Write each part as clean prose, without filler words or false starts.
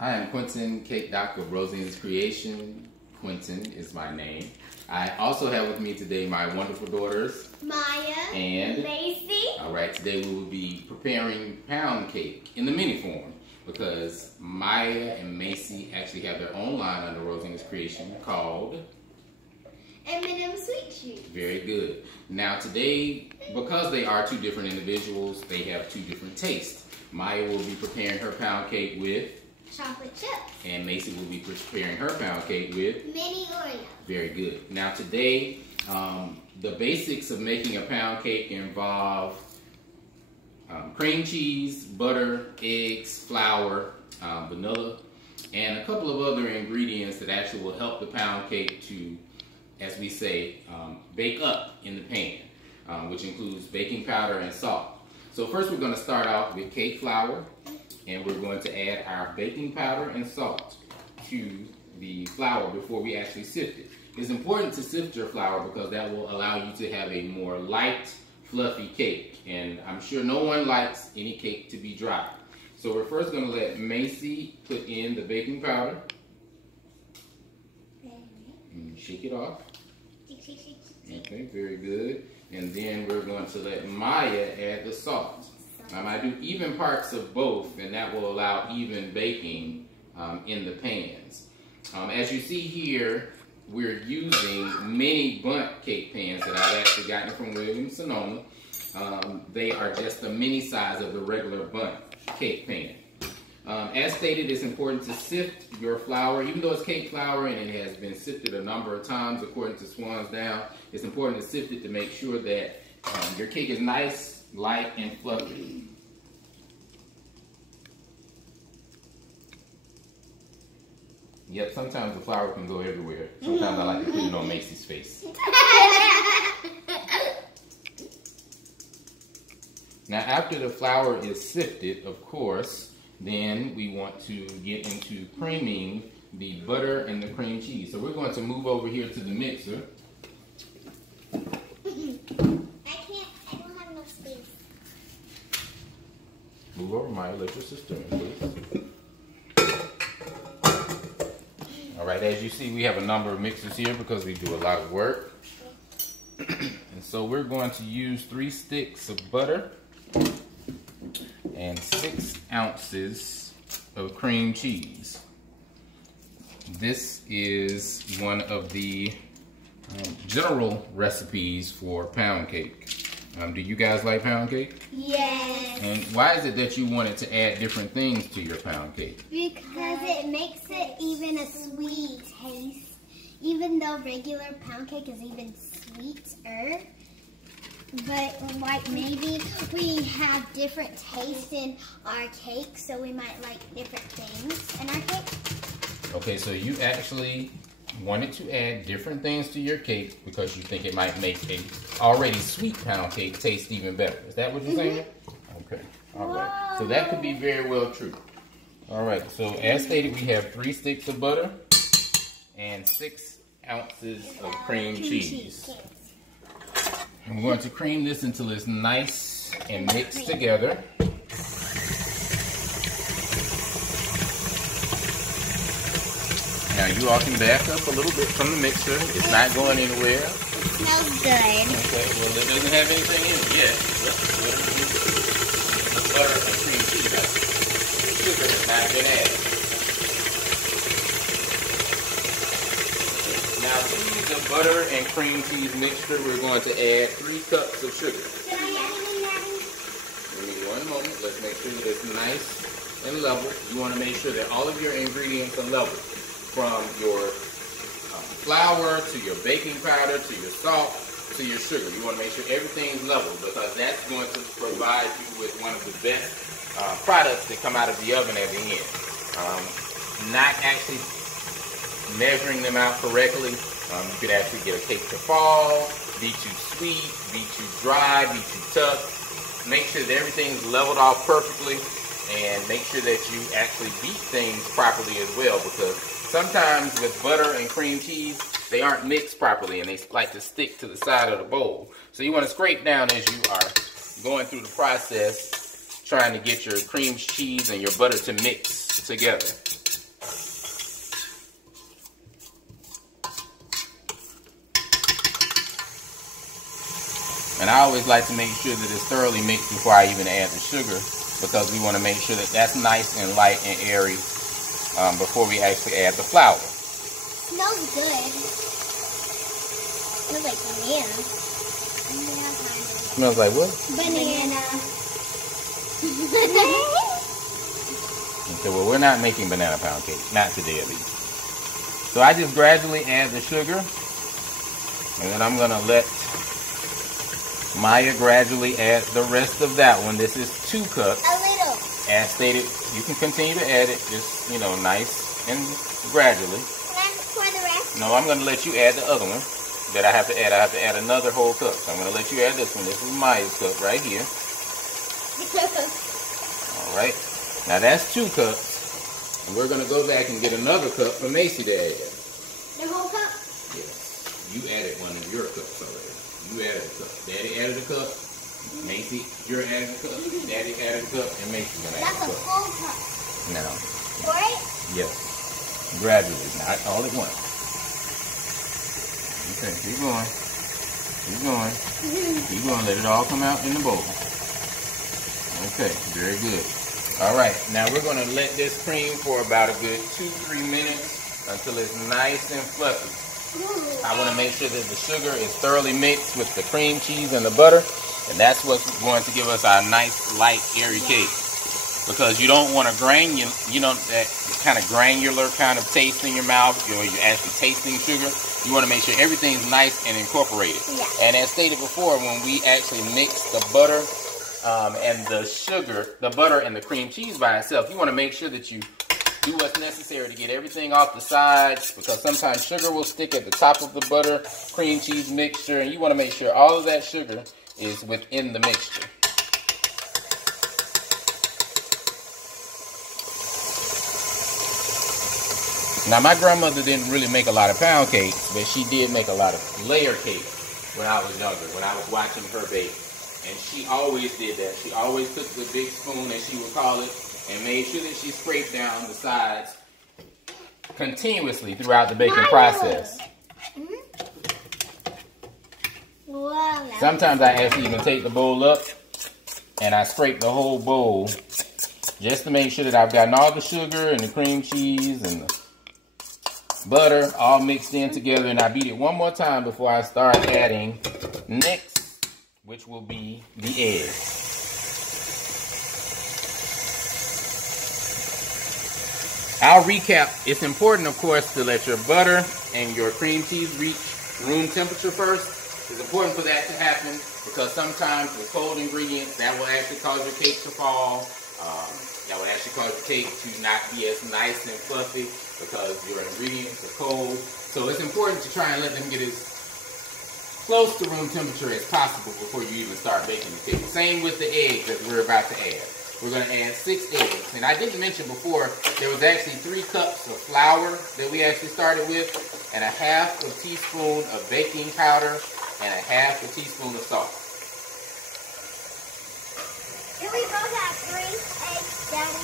I am Quentin, Cake Doc of Rosine's Creation. Quentin is my name. I also have with me today my wonderful daughters, Maya and Macy. All right, today we will be preparing pound cake in the mini form because Maya and Macy actually have their own line under Rosine's Creation called M&M Sweet Treats. Very good. Now today, because they are two different individuals, they have two different tastes. Maya will be preparing her pound cake with Chocolate chips. and Macy will be preparing her pound cake with Mini Oreo. Very good. Now today, the basics of making a pound cake involve cream cheese, butter, eggs, flour, vanilla, and a couple of other ingredients that actually will help the pound cake to, as we say, bake up in the pan, which includes baking powder and salt. So first we're going to start off with cake flour, and we're going to add our baking powder and salt to the flour before we actually sift it. It's important to sift your flour because that will allow you to have a more light, fluffy cake. And I'm sure no one likes any cake to be dry. So we're first going to let Macy put in the baking powder. And shake it off. Okay, very good. And then we're going to let Maya add the salt. I might do even parts of both, and that will allow even baking in the pans. As you see here, we're using mini bundt cake pans that I've actually gotten from Williams-Sonoma. They are just the mini size of the regular bundt cake pan. As stated, it's important to sift your flour. Even though it's cake flour and it has been sifted a number of times according to Swan's Down, it's important to sift it to make sure that your cake is nice, light, and fluffy. Yep, sometimes the flour can go everywhere. Sometimes I like to put it on Macy's face. Now after the flour is sifted, of course, then we want to get into creaming the butter and the cream cheese. So we're going to move over here to the mixer. I don't have enough space. Move over, Maya, let your sister in, please. All right, as you see, we have a number of mixers here because we do a lot of work. And so we're going to use 3 sticks of butter and 6 ounces of cream cheese. This is one of the general recipes for pound cake. Do you guys like pound cake? Yes. And why is it that you wanted to add different things to your pound cake? Because it makes it even a sweet taste. Even though regular pound cake is even sweeter. But like maybe we have different taste in our cake, so we might like different things in our cake. Okay, so you actually wanted to add different things to your cake because you think it might make a already sweet pound cake taste even better. Is that what you're saying? Okay, all right. So that could be very well true. All right, so as stated, we have 3 sticks of butter and 6 ounces of cream cheese. And we're going to cream this until it's nice and mixed together. Now you all can back up a little bit from the mixer. It's not going anywhere. It smells good. Okay, well it doesn't have anything in it yet. The butter and cream cheese. Sugar has not been added. Now to the butter and cream cheese mixture, we're going to add 3 cups of sugar. Can I add anything, Daddy? Give me one moment. Let's make sure that it's nice and level. You want to make sure that all of your ingredients are level. From your flour to your baking powder to your salt to your sugar. You want to make sure everything's level because that's going to provide you with one of the best products that come out of the oven at the end. Not actually measuring them out correctly, you could actually get a cake to fall, be too sweet, be too dry, be too tough. Make sure that everything's leveled off perfectly and make sure that you actually beat things properly as well because sometimes with butter and cream cheese, they aren't mixed properly and they like to stick to the side of the bowl. So you want to scrape down as you are going through the process, trying to get your cream cheese and your butter to mix together. And I always like to make sure that it's thoroughly mixed before I even add the sugar, because we want to make sure that that's nice and light and airy before we actually add the flour. Smells good. Smells like banana. Smells like what? Banana. Okay, well, we're not making banana pound cake. Not today, at least. So I just gradually add the sugar. And then I'm going to let Maya gradually add the rest of that one. This is 2 cups. A little. As stated, you can continue to add it, just, you know, nice and gradually. Can I pour the rest? No, I'm going to let you add the other one that I have to add. I have to add another whole cup. So I'm going to let you add this one. This is Maya's cup right here. All right. Now that's 2 cups. And we're going to go back and get another cup for Macy to add. The whole cup? Yes. You added one of your cups already. You added a cup. Daddy added a cup. Macy, you're adding a cup. Daddy added a cup. And Macy's going to add a cup. That's a full cup. Now. Pour it? Yes. Gradually, not all at once. Okay, keep going. Keep going. Keep going. Let it all come out in the bowl. Okay, very good. All right, now we're going to let this cream for about a good 2-3 minutes until it's nice and fluffy. I want to make sure that the sugar is thoroughly mixed with the cream cheese and the butter, and that's what's going to give us our nice, light, airy cake. Because you don't want to that kind of granular kind of taste in your mouth, you're actually tasting sugar. You want to make sure everything's nice and incorporated. Yeah. And as stated before, when we actually mix the butter and the sugar, the butter and the cream cheese by itself, you want to make sure that you do what's necessary to get everything off the sides, because sometimes sugar will stick at the top of the butter cream cheese mixture, and you want to make sure all of that sugar is within the mixture. Now, my grandmother didn't really make a lot of pound cakes, but she did make a lot of layer cakes when I was younger, when I was watching her bake. And she always did that. She always took the big spoon, as she would call it, and made sure that she scraped down the sides continuously throughout the baking process. Wow, Sometimes I actually even take the bowl up and I scrape the whole bowl just to make sure that I've gotten all the sugar and the cream cheese and the butter all mixed in together, and I beat it one more time before I start adding next, which will be the eggs. I'll recap. It's important, of course, to let your butter and your cream cheese reach room temperature first. It's important for that to happen because sometimes with cold ingredients, that will actually cause your cake to fall. That will actually cause your cake to not be as nice and fluffy because your ingredients are cold. So it's important to try and let them get as close to room temperature as possible before you even start baking the cake. Same with the eggs that we're about to add. We're going to add 6 eggs. And I didn't mention before, there was actually 3 cups of flour that we actually started with, and a half a teaspoon of baking powder, and a half a teaspoon of salt. Do we both have 3 eggs, Daddy?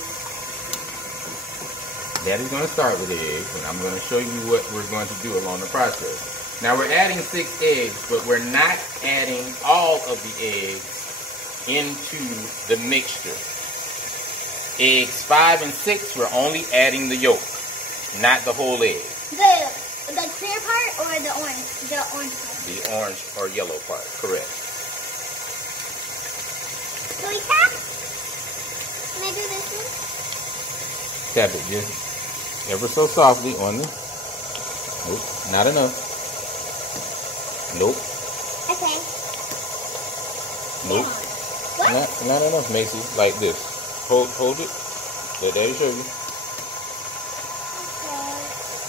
Daddy's going to start with the eggs, and I'm going to show you what we're going to do along the process. Now we're adding 6 eggs, but we're not adding all of the eggs into the mixture. Eggs 5 and 6, we're only adding the yolk, not the whole egg. The clear part or the orange? The orange part. The orange or yellow part, correct. Can we tap? Can I do this one? Tap it just ever so softly on the. Nope, not enough. Nope. Okay. Nope. What? Not enough, Macy. Like this. Hold it. Let Daddy show you.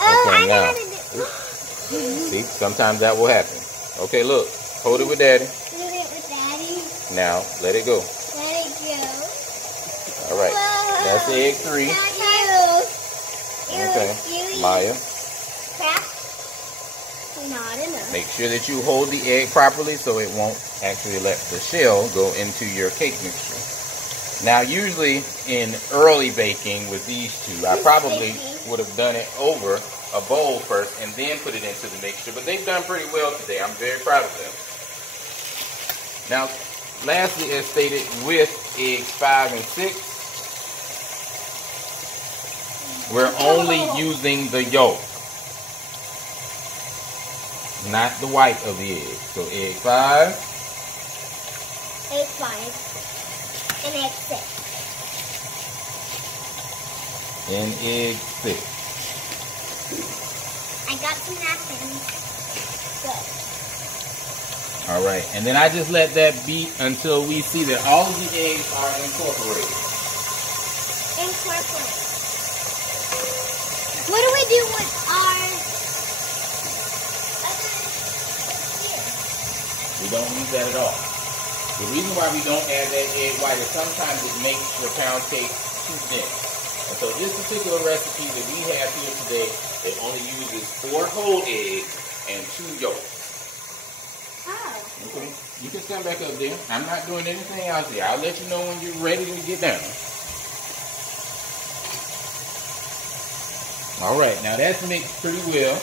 Oh, Okay, I know now. how to do. See, sometimes that will happen. Okay, look. Hold it with Daddy. Do it with Daddy. Now, let it go. Let it go. All right. Whoa. That's egg 3. Okay. Maya. Crap. Not enough. Make sure that you hold the egg properly so it won't actually let the shell go into your cake mixture. Now, usually in early baking with these two, I probably would have done it over a bowl first and then put it into the mixture, but they've done pretty well today. I'm very proud of them. Now, lastly, as stated, with eggs 5 and 6, we're only using the yolk, not the white of the egg. So egg 5. Egg 5. And egg 6. And egg 6. I got some napkins. Good. Alright, and then I just let that beat until we see that all of the eggs are incorporated. Incorporate. What do we do with our other here? We don't use that at all. The reason why we don't add that egg white is sometimes it makes your pound cake too dense. And so this particular recipe that we have here today, it only uses 4 whole eggs and 2 yolks. Oh. Okay, you can stand back up there. I'm not doing anything else here. I'll let you know when you're ready to get down. Alright, now that's mixed pretty well.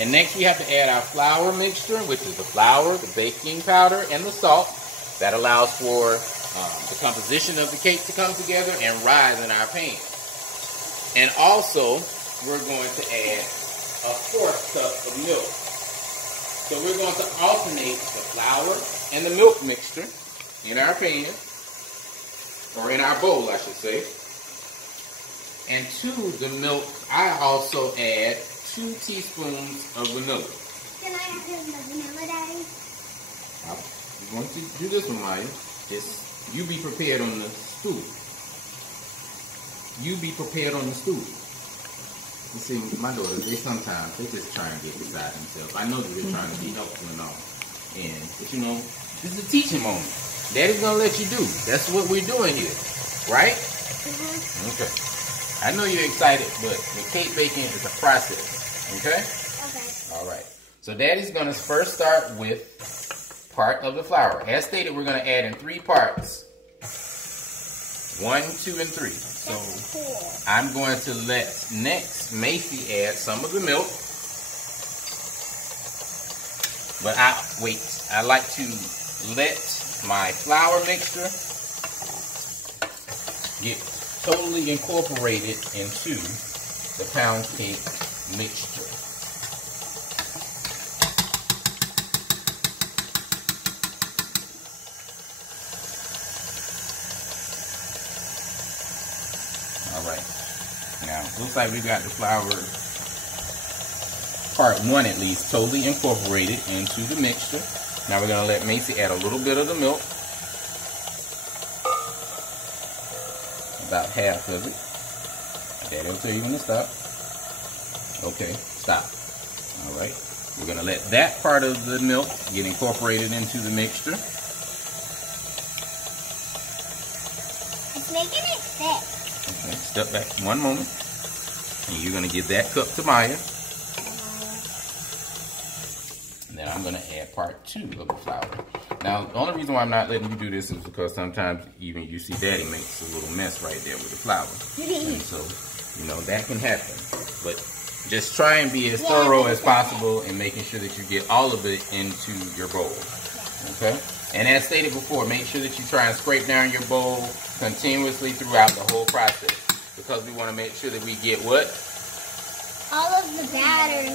And next we have to add our flour mixture, which is the flour, the baking powder, and the salt. That allows for the composition of the cake to come together and rise in our pan. And also, we're going to add a 1/4 cup of milk. So we're going to alternate the flour and the milk mixture in our pan, or in our bowl, I should say. And to the milk, I also add 2 teaspoons of vanilla. Can I have the vanilla, Daddy? I'm going to do this one, Maya. Just you be prepared on the stool. You be prepared on the stool. You see, my daughters, they just try and get beside themselves. I know that they're trying to be helpful and all. But you know, this is a teaching moment. Daddy's going to let you do. That's what we're doing here. Right? Mm-hmm. Okay. I know you're excited, but the cake baking is a process. Okay? Okay. All right. So Daddy's going to first start with part of the flour. As stated, we're going to add in 3 parts. 1, 2, and 3. So cool. I'm going to let next Macy add some of the milk. But I like to let my flour mixture get totally incorporated into the pound cake mixture. Alright, now looks like we got the flour, part 1 at least, totally incorporated into the mixture. Now we're going to let Macy add a little bit of the milk. About half of it. Daddy will tell you when to stop. Okay, stop. Alright, we're going to let that part of the milk get incorporated into the mixture. It's making it thick. Okay, step back 1 moment. And you're going to give that cup to Maya. And then I'm going to add part 2 of the flour. Now, the only reason why I'm not letting you do this is because sometimes even you see Daddy makes a little mess right there with the flour. And so, you know, that can happen. But just try and be as thorough as possible in making sure that you get all of it into your bowl. Okay? And as stated before, make sure that you try and scrape down your bowl continuously throughout the whole process, because we want to make sure that we get what? All of the batter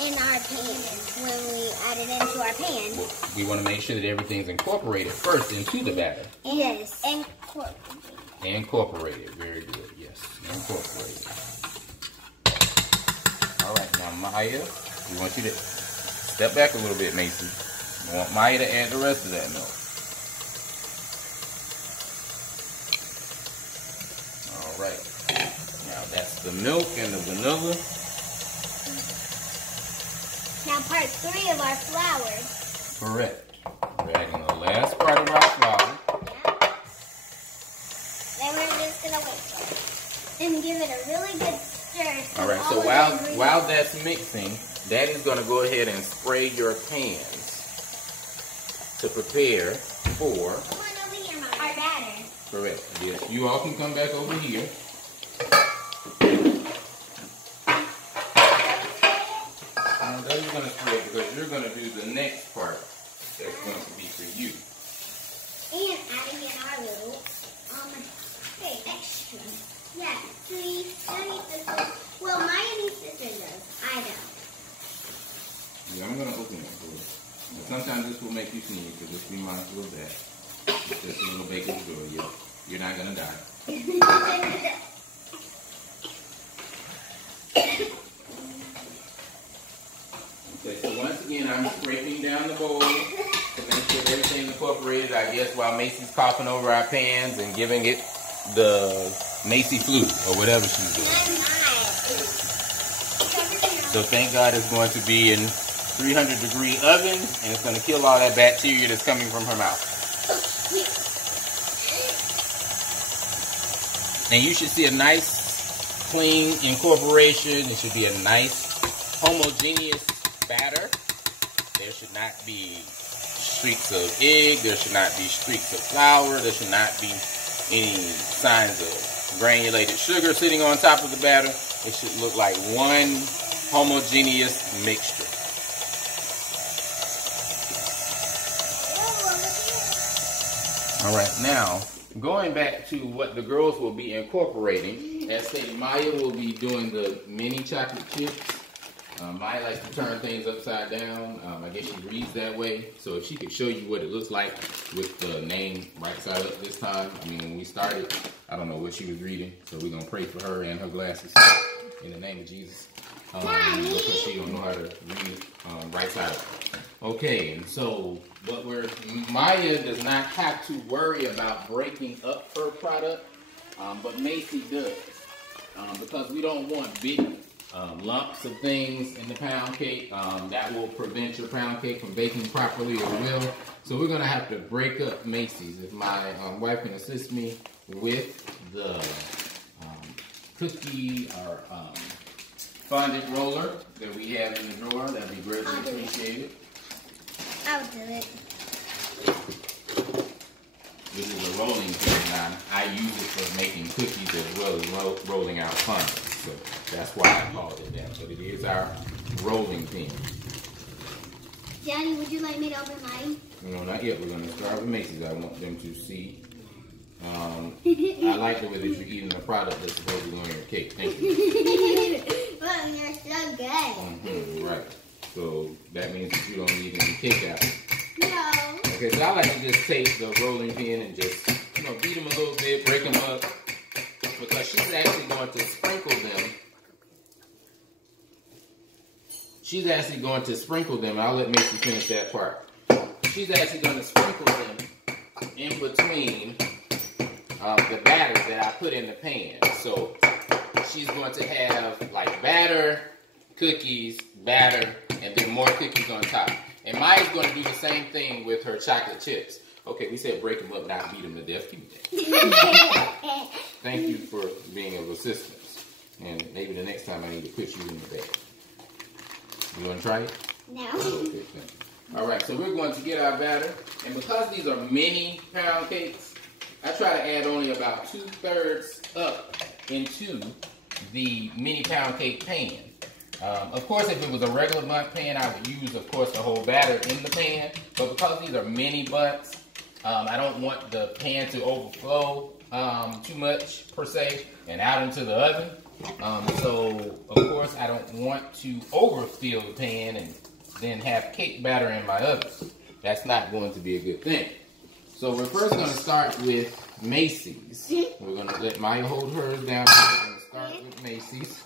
in our pan when we add it into our pan. Well, we want to make sure that everything's incorporated first into the batter. Yes, incorporated. Incorporated, very good. Yes, incorporated. All right, now Maya, we want you to step back a little bit, Macy. I want Maya to add the rest of that milk. Alright. Now that's the milk and the vanilla. Now part 3 of our flour. Correct. We're adding the last part of our flour. Yeah. Then we're just going to wait for it. And give it a really good stir. Alright, so while that's mixing, Daddy's going to go ahead and spray your pans to prepare for... Come on over here, Mom. Our batter. Correct. Yes, you all can come back over here. Now, Daddy's going to spray it because you're going to do the next part that's going to be for you. Sometimes this will make you sneeze, so just be mindful of that. It's just a little baking soda. You're not gonna die. Okay, so once again, I'm scraping down the bowl to make sure everything's incorporated. I guess while Macy's coughing over our pans and giving it the Macy flu or whatever she's doing. So thank God it's going to be in 300-degree oven, and it's going to kill all that bacteria that's coming from her mouth. And you should see a nice, clean incorporation. It should be a nice, homogeneous batter. There should not be streaks of egg. There should not be streaks of flour. There should not be any signs of granulated sugar sitting on top of the batter. It should look like one homogeneous mixture. All right, now going back to what the girls will be incorporating, as stated, Maya will be doing the mini chocolate chips. Maya likes to turn things upside down. I guess she reads that way. So if she could show you what it looks like with the name right side up this time. I mean, when we started, I don't know what she was reading. So we're going to pray for her and her glasses in the name of Jesus. Because she don't know how to read right side up. Okay, and so Maya does not have to worry about breaking up her product, but Macy does. Because we don't want big lumps of things in the pound cake. That will prevent your pound cake from baking properly or well. So we're going to have to break up Macy's. If my wife can assist me with the cookie or fondant roller that we have in the drawer, that'd be greatly appreciated. I'll do it. This is a rolling pin. Now, I use it for making cookies as well as rolling out fondant. So that's why I called it that. But it is our rolling pin. Daddy, would you like me to open mine? No, not yet. We're going to start with Macy's. I want them to see. I like the way that you're eating a product that's supposed to go in your cake. Thank you. Well, you're so good. Right. So that means that you don't need any cake apples. No. Okay, so I like to just take the rolling pin and just, beat them a little bit, break them up. Because she's actually going to sprinkle them. She's actually going to sprinkle them. I'll let Macy finish that part. She's actually going to sprinkle them in between the batter that I put in the pan. So she's going to have like batter, cookies, batter, and then more cookies on top. And Maya's going to do the same thing with her chocolate chips. Okay, we said break them up, not beat them to death. Give me that. Thank you for being of assistance. And maybe the next time I need to put you in the bag. You want to try it? No. Okay, thank you. All right, so we're going to get our batter. And because these are mini pound cakes, I try to add only about 2/3 up into the mini pound cake pan. Of course, if it was a regular bundt pan, I would use, of course, the whole batter in the pan. But because these are mini bundts, I don't want the pan to overflow too much, per se, and out into the oven. So, of course, I don't want to overfill the pan and then have cake batter in my oven. That's not going to be a good thing. So we're first going to start with Macy's. We're going to let Maya hold hers down. We're going to start with Macy's.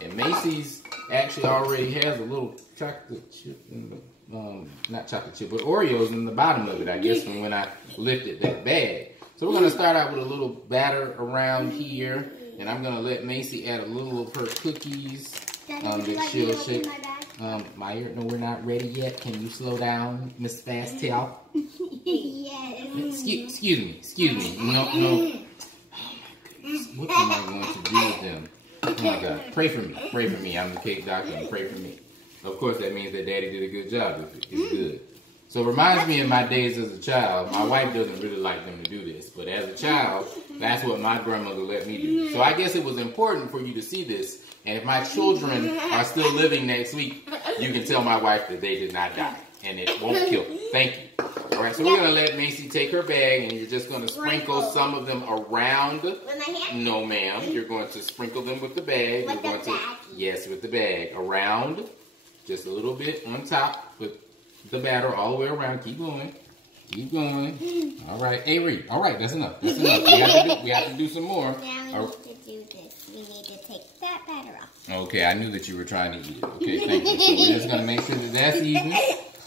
And Macy's actually already has a little chocolate chip in the, not chocolate chip, but Oreos in the bottom of it, I guess, from when I lifted that bag. So we're going to start out with a little batter around here. And I'm going to let Macy add a little of her cookies. Daddy, would you like me to open my bag? Maya, no, we're not ready yet. Can you slow down, Miss Fast Tail? Yes. Excuse me. No. Oh, my goodness. What am I going to do with them? Oh, my God. Pray for me. Pray for me. I'm the cake doctor, and pray for me. Of course, that means that Daddy did a good job with it. It's good. So it reminds me of my days as a child. My wife doesn't really like them to do this, but as a child, that's what my grandmother let me do. So I guess it was important for you to see this. And if my children are still living next week, you can tell my wife that they did not die. And it won't kill them. Thank you. All right, so we're going to let Macy take her bag, and you're just going to sprinkle some of them around. With my hand? No, ma'am. You're going to sprinkle them with the bag. With the bag? Yes, with the bag. Around. Just a little bit on top. But the batter all the way around. Keep going. Keep going. All right, Avery. All right, that's enough. That's enough. We have to do some more. Now we need to do this. We need to take that batter off. Okay, I knew that you were trying to eat it. Okay, thank you. So we're just going to make sure that that's even.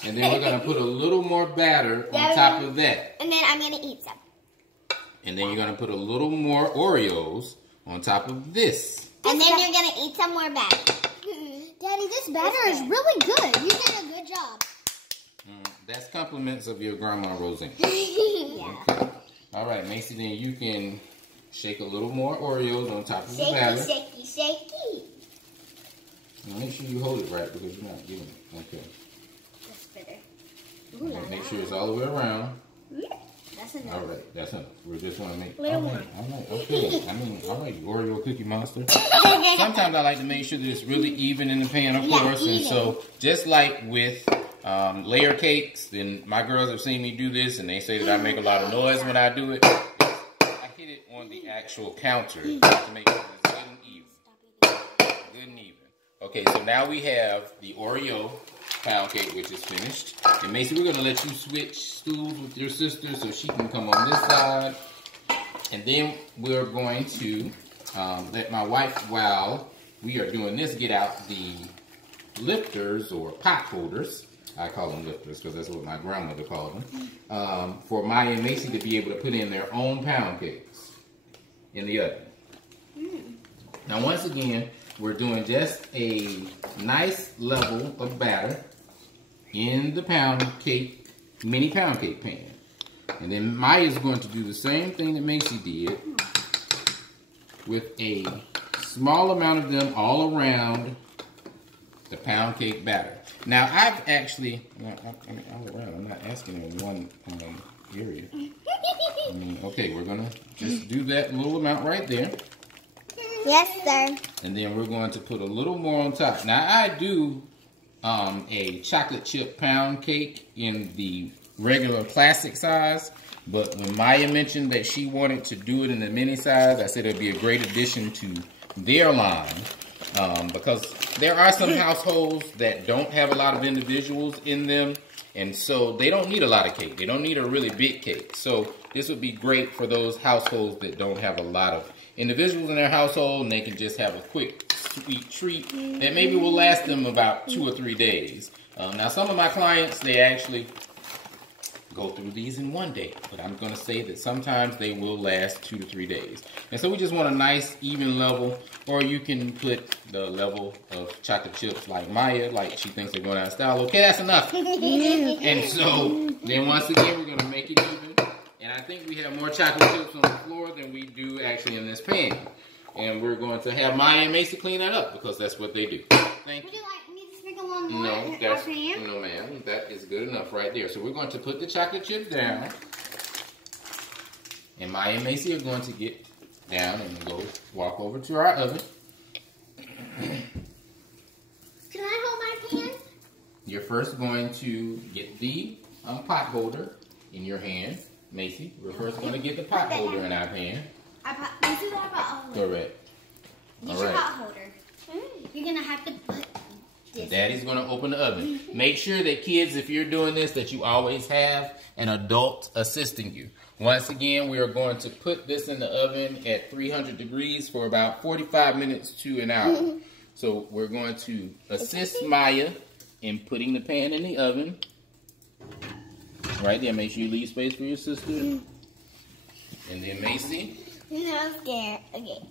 And then we're going to put a little more batter on top of that. And then I'm going to eat some. And then you're going to put a little more Oreos on top of this. And then you're going to eat some more batter. Daddy, this batter is really good. You did a good job. That's compliments of your grandma, Roseanne. Yeah. Okay. All right, Macy, then you can shake a little more Oreos on top of the batter. Shaky, shaky. Now make sure you hold it right because you're not getting it. Okay. That's better. Make sure it's all the way around. Yeah, that's enough. All right, that's enough. We just want to make. Little all right, okay. I mean, all right, Oreo Cookie Monster. Sometimes I like to make sure that it's really even in the pan, of course. Even. And so, just like with layer cakes, then my girls have seen me do this, and they say that I make a lot of noise when I do it. I hit it on the actual counter to make sure it's good and even. Good and even. Okay, so now we have the Oreo pound cake, which is finished. And Macy, we're going to let you switch stools with your sister so she can come on this side. And then we're going to let my wife, while we are doing this, get out the lifters or pot holders. I call them lifters because that's what my grandmother called them. For Maya and Macy to be able to put in their own pound cakes in the oven. Now, once again, we're doing just a nice level of batter in the pound cake, mini pound cake pan. And then Maya is going to do the same thing that Macy did with a small amount of them all around the pound cake batter. Now, I've actually, all around, I'm not asking in one area. I mean, okay, we're going to just do that little amount right there. Yes, sir. And then we're going to put a little more on top. Now, I do a chocolate chip pound cake in the regular classic size. But when Maya mentioned that she wanted to do it in the mini size, I said it would be a great addition to their line. Because there are some households that don't have a lot of individuals in them. And so they don't need a lot of cake. They don't need a really big cake. So this would be great for those households that don't have a lot of individuals in their household, and they can just have a quick sweet treat that maybe will last them about 2 or 3 days. Now, some of my clients, they actually go through these in 1 day, but I'm going to say that sometimes they will last 2 to 3 days. And so we just want a nice even level, or you can put the level of chocolate chips like Maya, like she thinks they're going out of style. Okay, that's enough. And so then once again, we're going to make it even. And I think we have more chocolate chips on the floor than we do actually in this pan. And we're going to have Maya and Macy clean that up because that's what they do. Thank you. Would you like me to sprinkle one more? No, ma'am. That is good enough right there. So we're going to put the chocolate chips down. And Maya and Macy are going to get down and go walk over to our oven. Can I hold my pan? You're first going to get the pot holder in your hand. Macy, we're first going to get the pot holder in our pan. This is our pot holder. Correct. This is your pot holder. You're going to have to put this. Daddy's going to open the oven. Make sure that kids, if you're doing this, that you always have an adult assisting you. Once again, we are going to put this in the oven at 300 degrees for about 45 minutes to an hour. So we're going to assist Maya in putting the pan in the oven. Right there, make sure you leave space for your sister. And then Macy. No, I'm scared. Okay.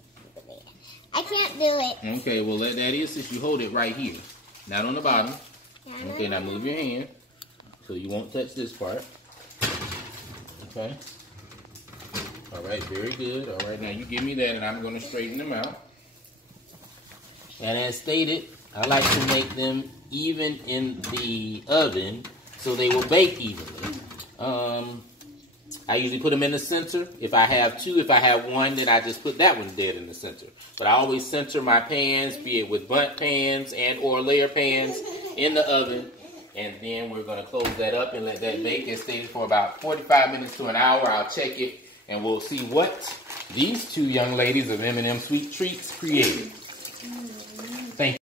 I can't do it. Okay, well let Daddy assist you. Hold it right here. Not on the bottom. Okay, now move your hand so you won't touch this part. Okay. All right, very good. All right, now you give me that and I'm going to straighten them out. And as stated, I like to make them even in the oven so they will bake evenly. I usually put them in the center. If I have two, if I have one, then I just put that one dead in the center. But I always center my pans, be it with bundt pans and or layer pans, in the oven. And then we're going to close that up and let that bake and stay for about 45 minutes to an hour. I'll check it and we'll see what these two young ladies of M&M Sweet Treats created. Thank you.